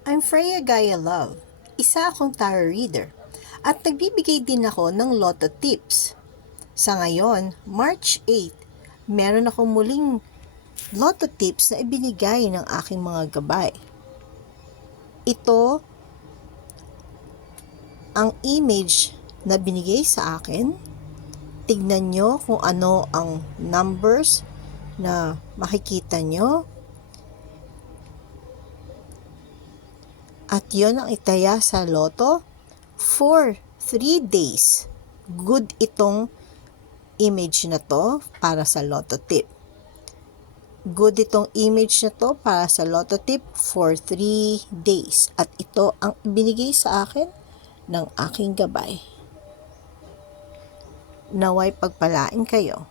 I'm Freya Gaia Love, isa akong tarot reader, at nagbibigay din ako ng Lotto Tips. Sa ngayon, March 8, meron akong muling Lotto Tips na ibinigay ng aking mga gabay. Ito ang image na binigay sa akin. Tignan nyo kung ano ang numbers na makikita nyo. At yon ang itaya sa loto for 3 days. Good itong image na to para sa Lotto Tip. Good itong image na to para sa Lotto Tip for 3 days. At ito ang binigay sa akin ng aking gabay. Naway pagpalain kayo.